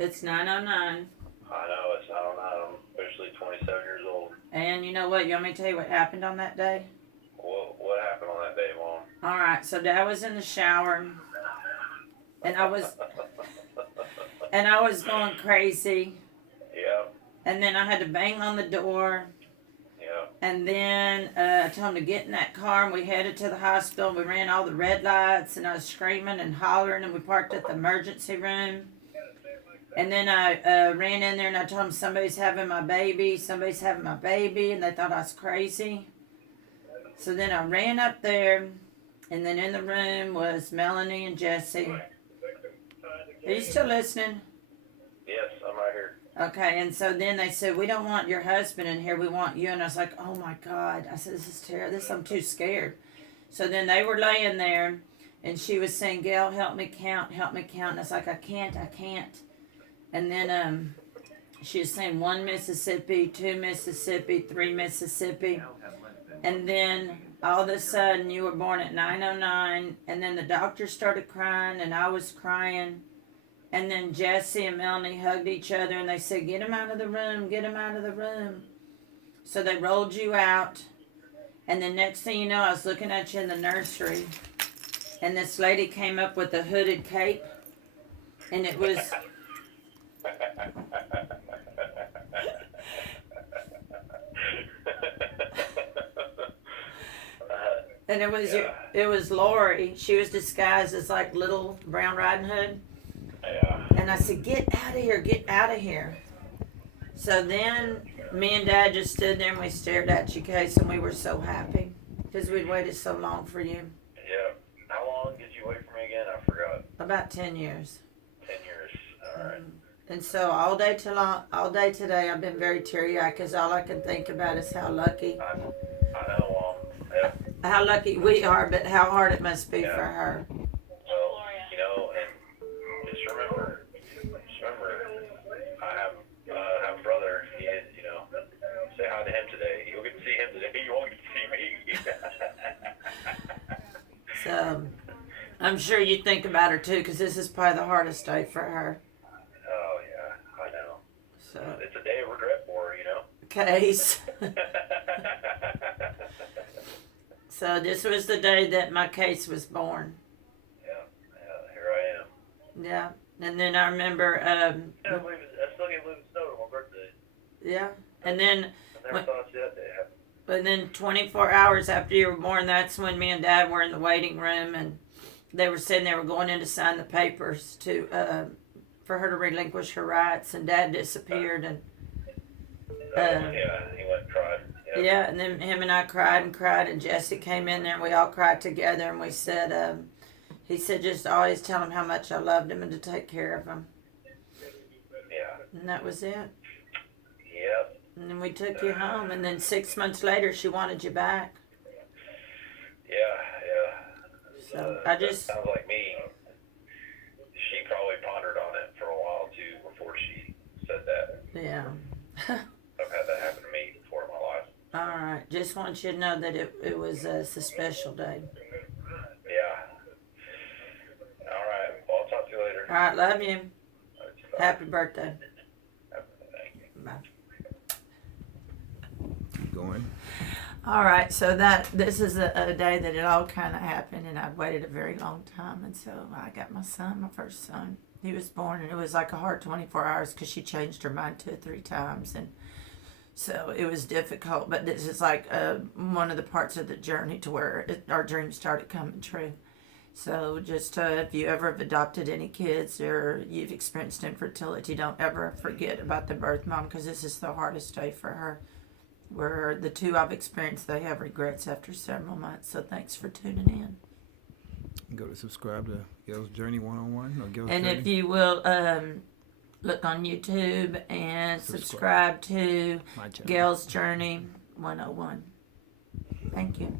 It's 9:09. I know, it's 9:09. I'm officially 27 years old. And you know what? You want me to tell you what happened on that day? What happened on that day, Mom? All right. So Dad was in the shower, and I was going crazy. Yeah. And then I had to bang on the door. Yeah. And then I told him to get in that car, and we headed to the hospital. We ran all the red lights, and I was screaming and hollering, and we parked at the emergency room. And then I ran in there, and I told them somebody's having my baby, and they thought I was crazy. So then I ran up there, and then in the room was Melanie and Jesse. Are you still listening? Yes, I'm right here. Okay, and so then they said, we don't want your husband in here, we want you. And I was like, oh my God. I said, this is terrible. I'm too scared. So then they were laying there, and she was saying, Gail, help me count. And I was like, I can't. And then she was saying 1 Mississippi, 2 Mississippi, 3 Mississippi. And then all of a sudden you were born at 9:09, and then the doctor started crying, and I was crying. And then Jesse and Melanie hugged each other, and they said, get him out of the room. So they rolled you out. And the next thing you know, I was looking at you in the nursery, and this lady came up with a hooded cape, and it was... And it was Lori. She was disguised as like little Brown Riding Hood. Yeah. And I said, get out of here. So then me and Dad just stood there, and we stared at you, Case, and we were so happy because we'd waited so long for you. Yeah. How long did you wait for me again? I forgot. About 10 years. 10 years. All right. And so all day today, I've been very teary-eyed because all I can think about is how lucky. I know, yeah. How lucky we are, but how hard it must be for her. Well, you know, and just remember, I have a brother. He is, you know, say hi to him today. You'll get to see him today. You won't get to see me. So I'm sure you think about her too, because this is probably the hardest day for her. Oh yeah, I know. So it's a day of regret for her, you know. Case. So this was the day that my Case was born. Yeah, here I am. Yeah, and then I remember. I still can't believe it snowed on my birthday. Yeah, and then. I never thought I'd see that day happen. But then 24 hours after you were born, that's when me and Dad were in the waiting room, and they were saying they were going in to sign the papers to for her to relinquish her rights, and Dad disappeared, and. Yeah, he went and cried. Yeah, and then him and I cried, and Jesse came in there, and we all cried together, and we said, he said, just always tell him how much I loved him and to take care of him. Yeah. And that was it. Yep. And then we took you home, and then 6 months later, she wanted you back. Yeah. So that sounds like me. She probably pondered on it for a while, too, before she said that. Yeah. I've had that happen to me before in my life. All right. Just want you to know that it was a special day. Yeah. All right. Well, I'll talk to you later. All right. Love you. Happy birthday. Thank you. Bye. Keep going. All right. So this is a day that it all kind of happened, and I'd waited a very long time, and so I got my first son. He was born, and it was like a hard 24 hours because she changed her mind 2 or 3 times, and so it was difficult. But this is like one of the parts of the journey to where our dreams started coming true. So just if you ever have adopted any kids or you've experienced infertility, don't ever forget about the birth mom, because this is the hardest day for her. Where the 2 I've experienced, they have regrets after several months. So thanks for tuning in. Go to subscribe to Gail's Journey 101 or Gail's And Journey. if you will look on YouTube and subscribe to My channel. Gail's Journey 101. Thank you.